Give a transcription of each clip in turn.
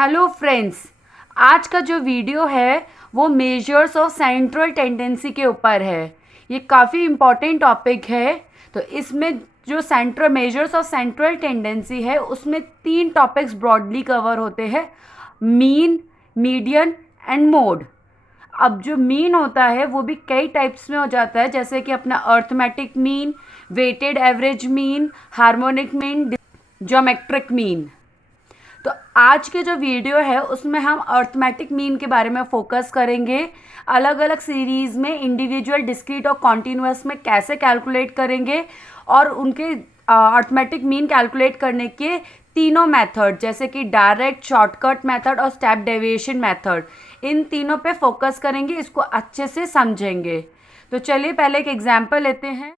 Hello friends, आज का जो वीडियो है वो मेजर्स ऑफ सेंट्रल टेंडेंसी के ऊपर है। ये काफ़ी इम्पॉर्टेंट टॉपिक है। तो इसमें जो central measures of central tendency है उसमें 3 टॉपिक्स ब्रॉडली कवर होते हैं: मीन, मीडियन एंड मोड। अब जो मीन होता है वो भी कई टाइप्स में हो जाता है, जैसे कि अपना arithmetic mean, weighted average mean, harmonic mean, geometric mean. तो आज के जो वीडियो है उसमें हम अर्थमेटिक मीन के बारे में फोकस करेंगे। अलग अलग सीरीज़ में इंडिविजुअल, डिस्क्रीट और कॉन्टिन्यूअस में कैसे कैलकुलेट करेंगे, और उनके अर्थमेटिक मीन कैलकुलेट करने के तीनों मेथड, जैसे कि डायरेक्ट, शॉर्टकट मेथड और स्टेप डेविएशन मेथड, इन तीनों पे फोकस करेंगे, इसको अच्छे से समझेंगे। तो चलिए पहले एक एग्जाम्पल लेते हैं।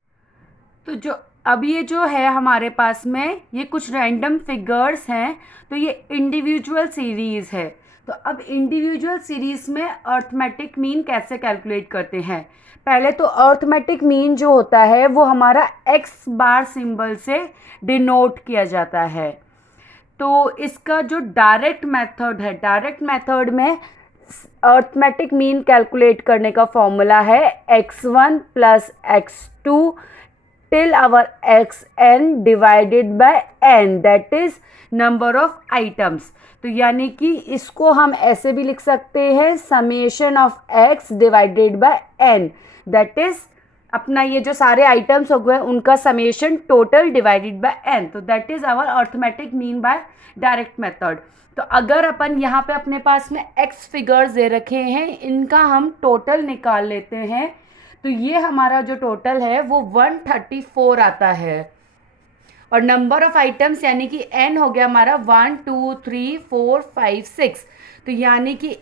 तो जो अब ये जो है हमारे पास में ये कुछ रैंडम फिगर्स हैं, तो ये इंडिविजुअल सीरीज़ है। तो अब इंडिविजुअल सीरीज़ में अर्थमेटिक मीन कैसे कैलकुलेट करते हैं? पहले तो अर्थमेटिक मीन जो होता है वो हमारा एक्स बार सिंबल से डिनोट किया जाता है। तो इसका जो डायरेक्ट मेथड है, डायरेक्ट मेथड में अर्थमेटिक मीन कैलकुलेट करने का फॉर्मूला है x1 plus x2 till our xn divided by n, that is number of items। तो यानी कि इसको हम ऐसे भी लिख सकते हैं, summation of x divided by n, that is अपना ये जो सारे आइटम्स हो गए उनका summation total divided by n। तो that is our arithmetic mean by direct method. तो अगर अपन यहाँ पे अपने पास में x फिगर्स दे रखे हैं, इनका हम टोटल निकाल लेते हैं, तो ये हमारा जो टोटल है वो 134 आता है। और नंबर ऑफ आइटम्स यानी कि n हो गया हमारा 1 2 3 4 5 6। तो यानी कि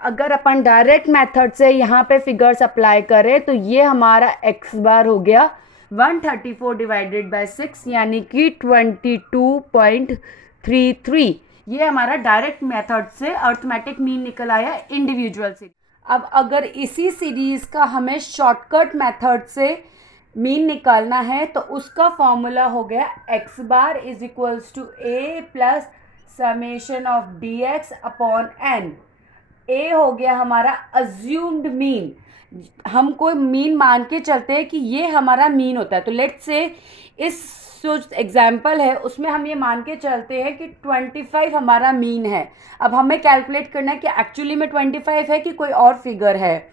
अगर अपन डायरेक्ट मेथड से यहाँ पे फिगर्स अप्लाई करें तो ये हमारा x बार हो गया 134 डिवाइडेड बाय 6, यानी कि 22.33। ये हमारा डायरेक्ट मेथड से अर्थमेटिक मीन निकल आया इंडिविजुअल से। अब अगर इसी सीरीज़ का हमें शॉर्टकट मेथड से मीन निकालना है तो उसका फॉर्मूला हो गया x bar is equals to a plus summation of dx upon n। a हो गया हमारा अज्यूम्ड मीन, हम कोई मीन मान के चलते हैं कि ये हमारा मीन होता है। तो लेट्स से इस जो एग्जाम्पल है उसमें हम ये मान के चलते हैं कि 25 हमारा मीन है। अब हमें कैलकुलेट करना है कि एक्चुअली में 25 है कि कोई और फिगर है।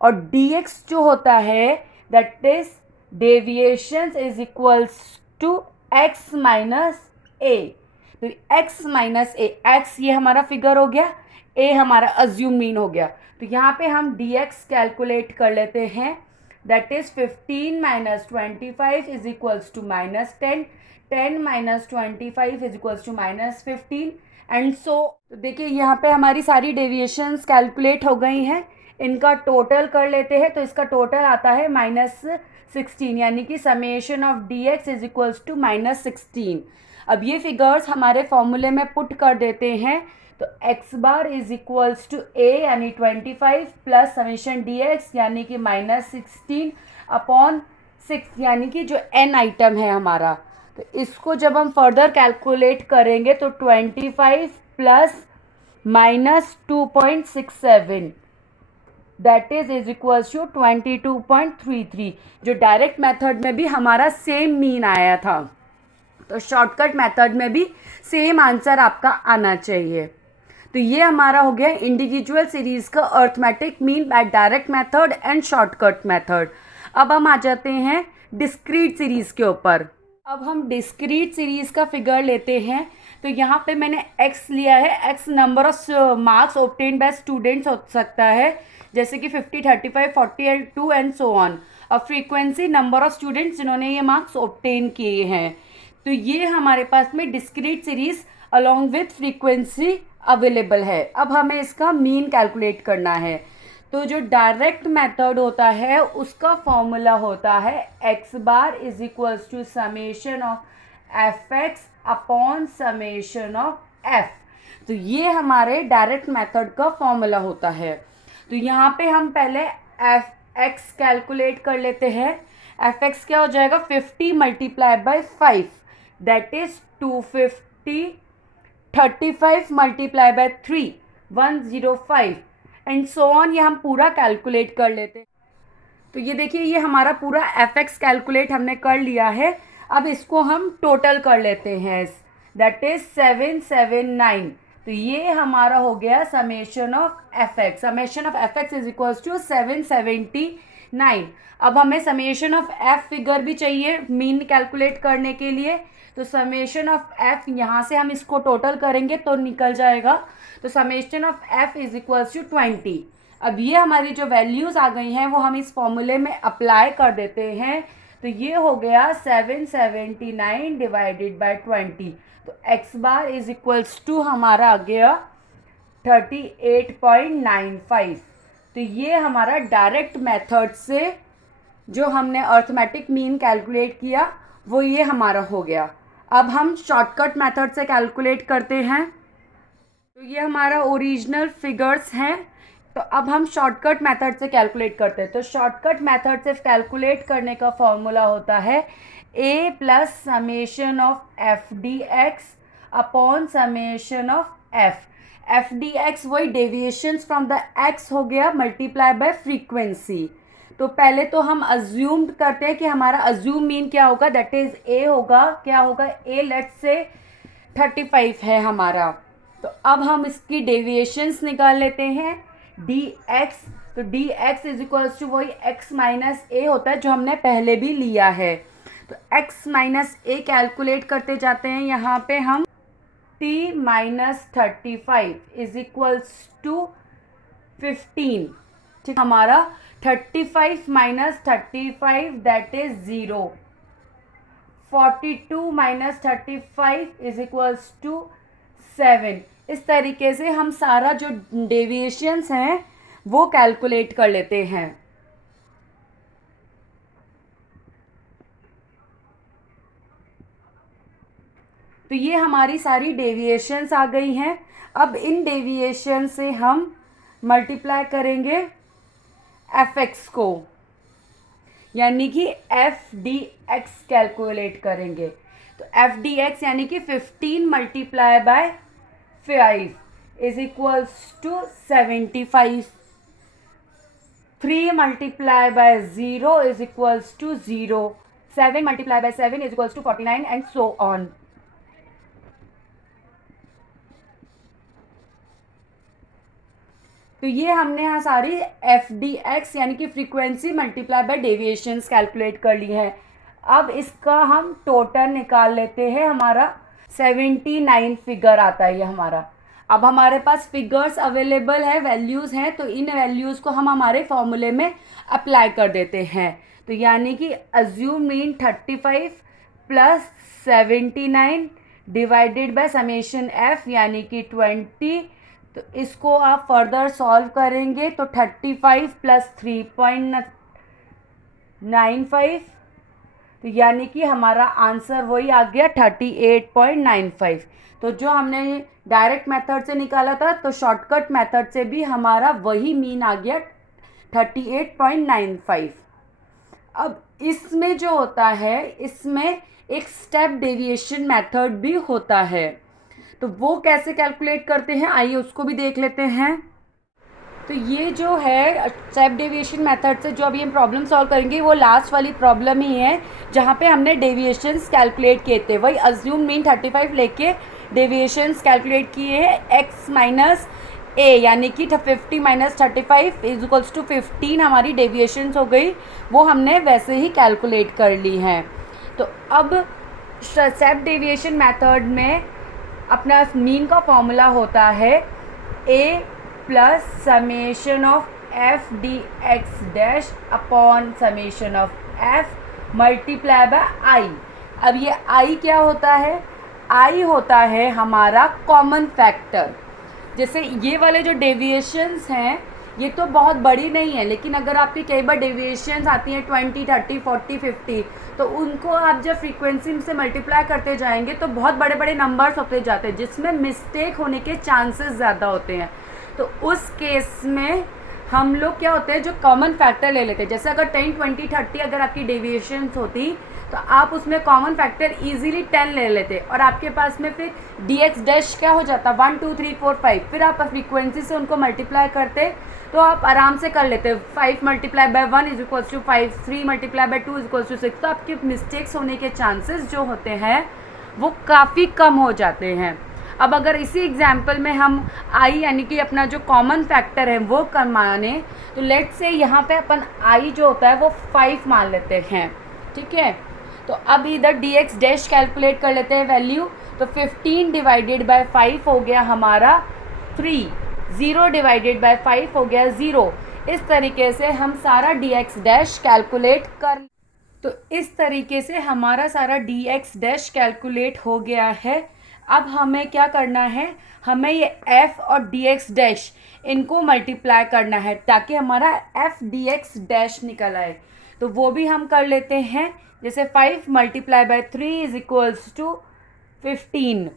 और dx जो होता है that is deviations is equals to x minus a. तो x माइनस ए, x ये हमारा फिगर हो गया, a हमारा अज्यूम मीन हो गया। तो यहाँ पे हम dx कैलकुलेट कर लेते हैं, that is 15 minus 25 is equals to minus 10, 10 minus 25 is equals to minus 15 and so. तो देखिए यहाँ पे हमारी सारी डेविएशंस कैलकुलेट हो गई हैं, इनका टोटल कर लेते हैं। तो इसका टोटल आता है -16, यानी कि summation of dx is equals to -16। अब ये फिगर्स हमारे फॉर्मूले में पुट कर देते हैं, तो x bar is equals to a यानी 25 प्लस समेशन dx यानी कि -16 अपॉन 6, यानी कि जो n आइटम है हमारा। तो इसको जब हम फर्दर कैलकुलेट करेंगे तो 25 plus -2.67 that is equals to 22.33। जो डायरेक्ट मेथड में भी हमारा सेम मीन आया था, तो शॉर्टकट मेथड में भी सेम आंसर आपका आना चाहिए। तो ये हमारा हो गया इंडिविजुअल सीरीज़ का arithmetic mean by direct method and shortcut method. अब हम आ जाते हैं डिस्क्रीट सीरीज़ के ऊपर। अब हम डिस्क्रीट सीरीज़ का फिगर लेते हैं। तो यहाँ पे मैंने x लिया है, x number of marks obtain bye students हो सकता है, जैसे कि 50, 35, 42 एंड सो ऑन। और फ्रीक्वेंसी नंबर ऑफ स्टूडेंट्स जिन्होंने ये मार्क्स ऑब्टेन किए हैं। तो ये हमारे पास में discrete series along with frequency available है। अब हमें इसका मीन कैलकुलेट करना है। तो जो डायरेक्ट मेथड होता है उसका फॉर्मूला होता है x bar is equals to summation of fx upon summation of f। तो ये हमारे डायरेक्ट मेथड का फॉर्मूला होता है। तो यहाँ पे हम पहले fx कैलकुलेट कर लेते हैं। fx क्या हो जाएगा, 50 multiply by 5 that is 250 35 multiply by 3 105 and so on. ये हम पूरा कैलकुलेट कर लेते हैं। तो ये देखिए, ये हमारा पूरा fx कैलकुलेट हमने कर लिया है। अब इसको हम टोटल कर लेते हैं, दैट इज 779। तो ये हमारा हो गया summation of fx। Summation of fx is equals to 779। अब हमें समेशन ऑफ f फिगर भी चाहिए मीन कैलकुलेट करने के लिए। तो समेशन ऑफ f यहाँ से हम इसको टोटल करेंगे तो निकल जाएगा। तो summation of f is equals to 20। अब ये हमारी जो वैल्यूज़ आ गई हैं वो हम इस फॉर्मूले में अप्लाई कर देते हैं। तो ये हो गया 779 डिवाइडेड बाय 20। तो x bar is equals to हमारा आ गया 38.95। तो ये हमारा डायरेक्ट मेथड से जो हमने अर्थमेटिक मीन कैलकुलेट किया वो ये हमारा हो गया। अब हम शॉर्टकट मेथड से कैलकुलेट करते हैं। तो ये हमारा ओरिजिनल फिगर्स हैं। तो अब हम शॉर्टकट मेथड से कैलकुलेट करते हैं। तो शॉर्टकट मेथड से कैलकुलेट करने का फॉर्मूला होता है a plus summation of f d x upon summation of f d x वही डेविएशंस फ्रॉम द एक्स हो गया मल्टीप्लाई बाय फ्रीक्वेंसी। तो पहले तो हम अज्यूम्ड करते हैं कि हमारा अज्यूम मीन क्या होगा, दैट इज a होगा, क्या होगा a लेट्स से 35 है हमारा। तो अब हम इसकी डेविएशंस निकाल लेते हैं dx। तो dx इज इक्वल्स टू वही x माइनस ए होता है जो हमने पहले भी लिया है। तो x माइनस ए कैलकुलेट करते जाते हैं। यहाँ पे हम t minus 35 is equals to 15। ठीक, हमारा 35 minus 35 that is 0। 42 minus 35 is equals to 7। इस तरीके से हम सारा जो डेविएशंस हैं वो कैलकुलेट कर लेते हैं। तो ये हमारी सारी डेविएशंस आ गई हैं। अब इन डेविएशन से हम मल्टीप्लाई करेंगे fx को, यानी कि एफ डी एक्स कैलकुलेट करेंगे। तो एफ डी एक्स यानी कि 15 multiply by 5 is equals to 75। 3 multiply by 0 is equals to 0। 7 multiply by 7 is equals to 49 and so on. तो ये हमने यहाँ सारी एफ डी एक्स यानी कि frequency multiply by deviations calculate कर ली है। अब इसका हम टोटल निकाल लेते हैं। हमारा 79 फिगर आता है ये हमारा। अब हमारे पास फिगर्स अवेलेबल है, वैल्यूज़ हैं, तो इन वैल्यूज़ को हम हमारे फॉर्मूले में अप्लाई कर देते हैं। तो यानी कि assume mean 35 plus 79 divided by summation F यानी कि 20। तो इसको आप फर्दर सॉल्व करेंगे तो 35 प्लस 3.95, तो यानी कि हमारा आंसर वही आ गया 38.95। तो जो हमने डायरेक्ट मेथड से निकाला था तो शॉर्टकट मेथड से भी हमारा वही मीन आ गया 38.95। अब इसमें जो होता है, इसमें एक स्टेप डेविएशन मेथड भी होता है। तो वो कैसे कैलकुलेट करते हैं, आइए उसको भी देख लेते हैं। तो ये जो है स्टेप डेविएशन मेथड से जो अभी हम प्रॉब्लम सॉल्व करेंगे वो लास्ट वाली प्रॉब्लम ही है जहाँ पे हमने डेविएशंस कैलकुलेट किए थे। वही अज्यूम मीन 35 लेके डेविएशंस कैलकुलेट किए हैं x माइनस ए यानी कि 50 माइनस 35 इज इक्वल्स टू 15 हमारी डेविएशंस हो गई, वो हमने वैसे ही कैलकुलेट कर ली हैं। तो अब स्टेप डेविएशन मेथड में अपना मीन का फॉर्मूला होता है a plus summation of f d x dash upon summation of f multiply by i. अब ये आई क्या होता है, आई होता है हमारा कॉमन फैक्टर। जैसे ये वाले जो डेविएशंस हैं ये तो बहुत बड़ी नहीं है, लेकिन अगर आपकी कई बार डेविएशंस आती हैं 20, 30, 40, 50, तो उनको आप जब फ्रीक्वेंसी से मल्टीप्लाई करते जाएंगे तो बहुत बड़े बड़े नंबर्स होते जाते हैं जिसमें मिस्टेक होने के चांसेस ज़्यादा होते हैं। तो उस केस में हम लोग क्या होते हैं, जो कॉमन फैक्टर ले लेते हैं। जैसे अगर 10, 20, 30 अगर आपकी डेविएशंस होती तो आप उसमें कॉमन फैक्टर इजीली 10 ले लेते और आपके पास में फिर dx डैश क्या हो जाता 1 2 3 4 5, फिर आप फ्रीक्वेंसी से उनको मल्टीप्लाई करते तो आप आराम से कर लेते 5 multiply by 1 is equals to 5, 3 multiply by 2 is equals to 6। तो आपके मिस्टेक्स होने के चांसेस जो होते हैं वो काफ़ी कम हो जाते हैं। अब अगर इसी एग्जाम्पल में हम आई यानी कि अपना जो कॉमन फैक्टर है वो माने तो लेट से यहाँ पे अपन आई जो होता है वो 5 मान लेते हैं, ठीक है। तो अब इधर डी एक्स डैश कैलकुलेट कर लेते हैं वैल्यू। तो 15 डिवाइडेड बाय 5 हो गया हमारा 3, 0 डिवाइडेड बाय 5 हो गया 0। इस तरीके से हम सारा डी एक्स डैश कैलकुलेट कर, तो इस तरीके से हमारा सारा डी एक्स डैश कैलकुलेट हो गया है। अब हमें क्या करना है, हमें ये f और dx डैश इनको मल्टीप्लाई करना है ताकि हमारा f dx डैश निकल आए। तो वो भी हम कर लेते हैं। जैसे 5 multiply by 3 is equals to 15,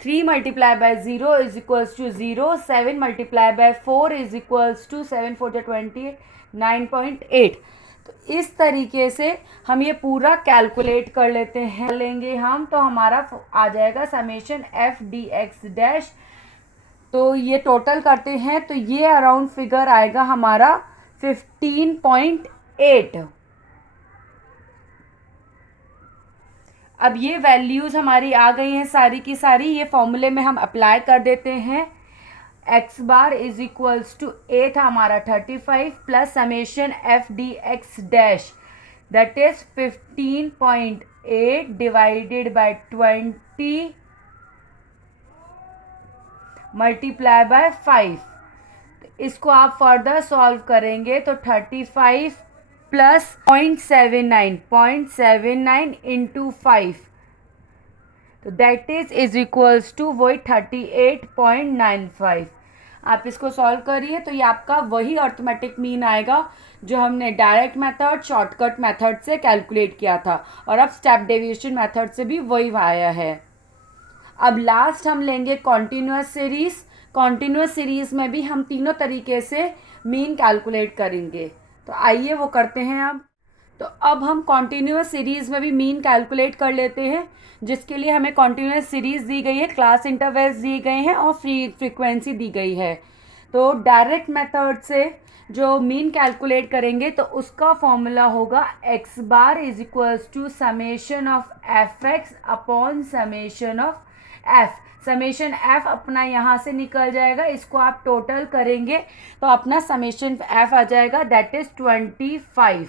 3 multiply by 0 is equals to 0, 7 multiply by 4 is equals to 7 4 20 9.8। तो इस तरीके से हम ये पूरा कैलकुलेट कर लेते हैं, लेंगे हम तो हमारा आ जाएगा summation f d x dash. तो ये टोटल करते हैं तो ये अराउंड फिगर आएगा हमारा 15.8। अब ये वैल्यूज़ हमारी आ गई हैं सारी की सारी, ये फॉर्मूले में हम अप्लाई कर देते हैं। X bar is equals to a था हमारा 35 plus summation f d x dash that is 15.8 divided by 20 multiply by 5। इसको आप फर्दर सॉल्व करेंगे तो 35 प्लस 0.79 इंटू 5 तो दैट इज इक्वल्स टू वही 38.95। आप इसको सॉल्व करिए तो ये आपका वही अर्थमेटिक मीन आएगा जो हमने डायरेक्ट मेथड शॉर्टकट मेथड से कैलकुलेट किया था और अब स्टेप डेविएशन मेथड से भी वही आया है। अब लास्ट हम लेंगे कॉन्टिन्यूस सीरीज। कॉन्टिन्यूस सीरीज में भी हम तीनों तरीके से मीन कैलकुलेट करेंगे, तो आइए वो करते हैं। अब अब हम कॉन्टिन्यूस सीरीज में भी मीन कैलकुलेट कर लेते हैं, जिसके लिए हमें कॉन्टिन्यूस सीरीज दी गई है, क्लास इंटरवल्स दिए गए हैं और फ्रीक्वेंसी दी गई है। तो डायरेक्ट मेथड से जो मीन कैलकुलेट करेंगे तो उसका फॉर्मूला होगा x bar is equals to summation of f x upon summation of f. Summation f अपना यहाँ से निकल जाएगा, इसको आप टोटल करेंगे तो अपना समेशन एफ आ जाएगा दैट इज 25।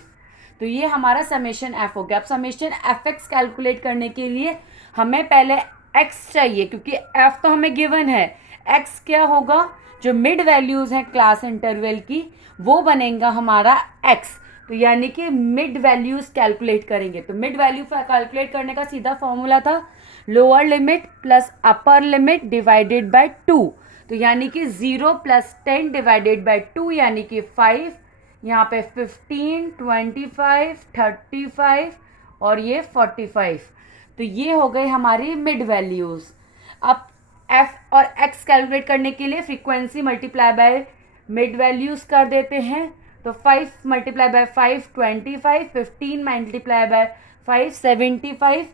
तो ये हमारा समेशन एफ हो गया। अब समेशन एफ एक्स कैलकुलेट करने के लिए हमें पहले एक्स चाहिए क्योंकि एफ तो हमें गिवन है। एक्स क्या होगा, जो मिड वैल्यूज़ हैं क्लास इंटरवल की वो बनेगा हमारा एक्स। तो यानी कि मिड वैल्यूज़ कैलकुलेट करेंगे। तो मिड वैल्यू कैलकुलेट करने का सीधा फॉर्मूला था lower limit plus upper limit divided by 2। तो यानी कि 0 प्लस 10 डिवाइडेड बाय 2 यानी कि 5। यहाँ पे 15, 25, 35 और ये 45। तो ये हो गए हमारी मिड वैल्यूज़। अब एफ और एक्स कैलकुलेट करने के लिए frequency multiply by mid values कर देते हैं। तो 5 मल्टीप्लाई बाय 5 25, 15 मल्टीप्लाई बाय 5 75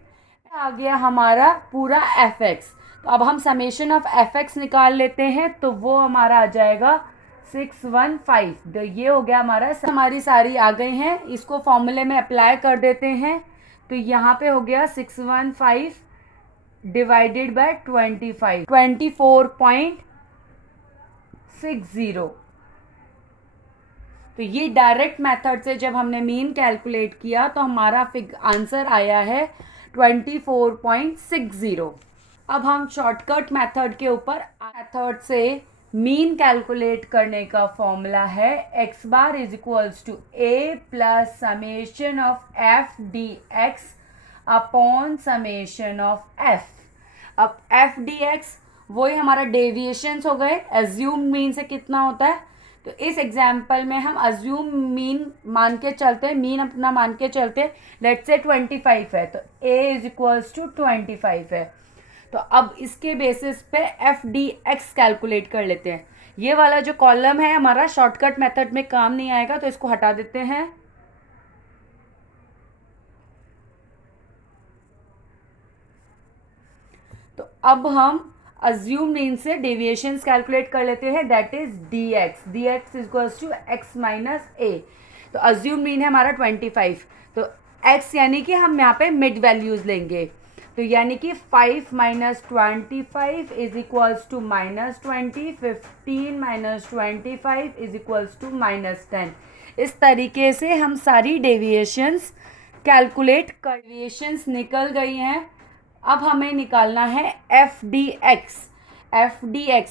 आ गया हमारा पूरा एफ एक्स। तो अब हम समेशन ऑफ एफ एक्स निकाल लेते हैं तो वो हमारा आ जाएगा 615। तो ये हो गया हमारी सारी आ गई हैं, इसको फॉर्मूले में अप्लाई कर देते हैं। तो यहाँ पे हो गया 615 डिवाइडेड बाय 25 24.60। तो ये डायरेक्ट मेथड से जब हमने मीन कैलकुलेट किया तो हमारा आंसर आया है 24.60। अब हम शॉर्टकट मेथड के ऊपर मेथड से मीन कैलकुलेट करने का फॉर्मूला है x bar is equals to a plus summation of f d x upon summation of f. अब एफ डी एक्स वही हमारा डेविएशंस हो गए। एज्यूम मीन से कितना होता है, तो इस एग्जाम्पल में हम अज्यूम मीन मान के चलते हैं, मीन अपना मान के चलते हैं। लेट्स से 25 है तो a इज इक्वल्स टू 25 है। तो अब इसके बेसिस पे एफ डी एक्स कैलकुलेट कर लेते हैं। ये वाला जो कॉलम है हमारा शॉर्टकट मेथड में काम नहीं आएगा तो इसको हटा देते हैं। अब हम अज्यूम मीन से डेविएशंस कैलकुलेट कर लेते हैं, that is d x equals to x minus a. तो अज्यूम मीन है हमारा 25, तो x यानी कि हम यहाँ पे मिड वैल्यूज़ लेंगे, तो यानी कि 5 minus 25 is equals to -20, 15 minus 25 is equals to -10। इस तरीके से हम सारी डेविएशंस कैलकुलेट कर, डेविएशंस निकल गई हैं। अब हमें निकालना है F d x,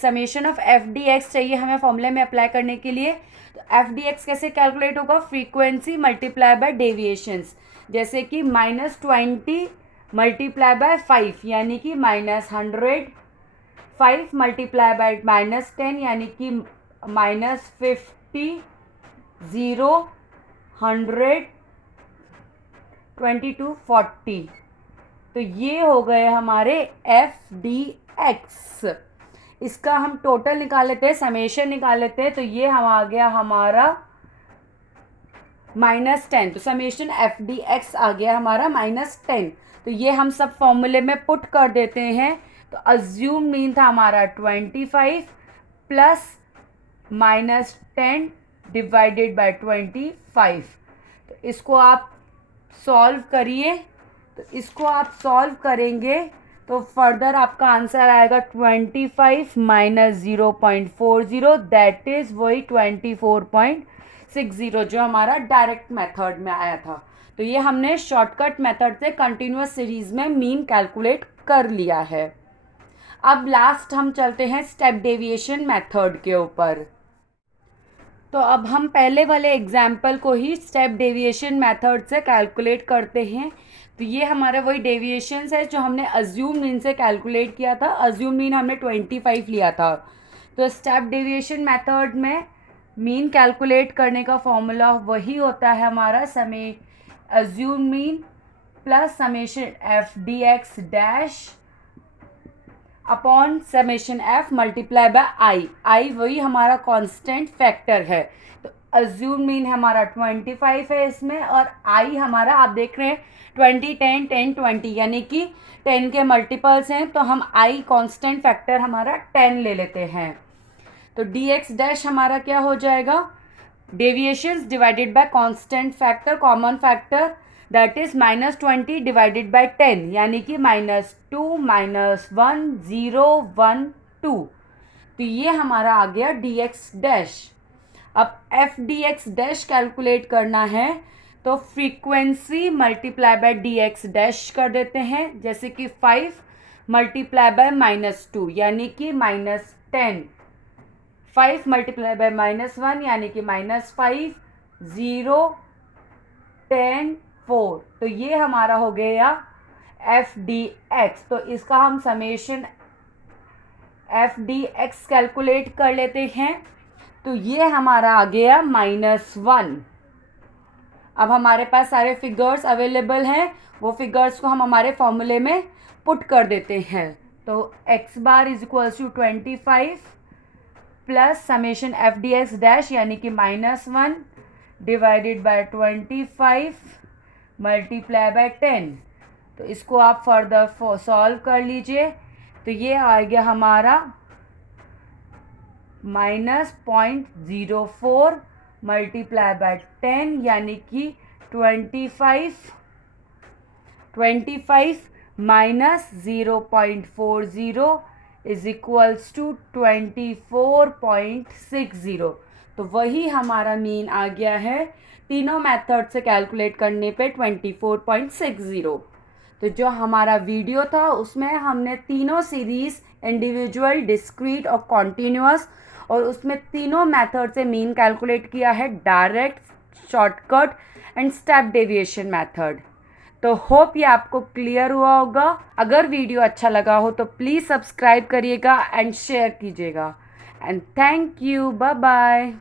summation of f d x चाहिए हमें फॉर्मूले में अप्लाई करने के लिए। तो एफ डी एक्स कैसे कैलकुलेट होगा, फ्रीक्वेंसी मल्टीप्लाई बाय डेविएशंस, जैसे कि -20 मल्टीप्लाई बाय 5 यानी कि -100, 5 मल्टीप्लाई बाय -10 यानी कि -50, 0, 100, 22, 40। तो ये हो गए हमारे एफ डी एक्स। इसका हम टोटल निकाल लेते हैं, समेशन निकाल लेते हैं, तो ये हम आ गया हमारा -10। तो समेशन एफ डी एक्स आ गया हमारा -10। तो ये हम सब फॉर्मूले में पुट कर देते हैं। तो अज्यूम मीन था हमारा 25 प्लस -10 डिवाइडेड बाय 25। तो इसको आप सॉल्व करिए, तो इसको आप सॉल्व करेंगे तो फर्दर आपका आंसर आएगा 25 माइनस 0.40, दैट इज़ वही 24.60 जो हमारा डायरेक्ट मेथड में आया था। तो ये हमने शॉर्टकट मेथड से कंटिन्यूअस सीरीज़ में मीन कैलकुलेट कर लिया है। अब लास्ट हम चलते हैं स्टेप डेविएशन मेथड के ऊपर। तो अब हम पहले वाले एग्जाम्पल को ही स्टेप डेविएशन मेथड से कैलकुलेट करते हैं। तो ये हमारा वही डेविएशंस है जो हमने अज्यूम मीन से कैलकुलेट किया था। अज्यूम मीन हमने 25 लिया था। तो स्टेप डेविएशन मेथड में मीन कैलकुलेट करने का फॉर्मूला वही होता है हमारा assume mean plus summation f d x dash upon summation f multiply by i वही हमारा कांस्टेंट फैक्टर है। तो अज्यूम मीन हमारा 25 है इसमें, और आई हमारा आप देख रहे हैं 20, 10, 10, 20 यानी कि 10 के मल्टीपल्स हैं, तो हम आई कांस्टेंट फैक्टर हमारा 10 ले लेते हैं। तो डी एक्स डैश हमारा क्या हो जाएगा, deviations divided by constant factor, common factor, that is -20 divided by 10 यानी कि -2, -1, 0, 1, 2। तो ये हमारा आ गया डी एक्स डैश। अब f d x dash calculate करना है, तो frequency multiply by D x dash कर देते हैं, जैसे कि 5 मल्टीप्लाई बाय -2 यानी कि -10, 5 मल्टीप्लाई बाय -1 यानी कि -5, 0, 10, 4। तो ये हमारा हो गया एफ डी एक्स। तो इसका हम summation f d x calculate कर लेते हैं। तो ये हमारा आ गया -1। अब हमारे पास सारे फिगर्स अवेलेबल हैं, वो फिगर्स को हम हमारे फॉर्मूले में पुट कर देते हैं। तो x bar is equals to 25 plus summation f d x dash यानी कि -1 डिवाइडेड बाय 25 मल्टीप्लाई बाय 10। तो इसको आप फर्दर सॉल्व कर लीजिए। तो ये आ गया हमारा -0.04 मल्टीप्लाई बाय 10 यानी कि 25 माइनस 0.40 इज इक्वल्स टू 24.60। तो वही हमारा मीन आ गया है तीनों मेथड से कैलकुलेट करने पे 24.60। तो जो हमारा वीडियो था उसमें हमने तीनों सीरीज़ इंडिविजुअल, डिस्क्रीट और कॉन्टीन्यूअस, और उसमें तीनों मेथड से मीन कैलकुलेट किया है, direct, shortcut and step deviation method. तो होप ये आपको क्लियर हुआ होगा। अगर वीडियो अच्छा लगा हो तो प्लीज़ सब्सक्राइब करिएगा एंड शेयर कीजिएगा। And thank you, bye bye.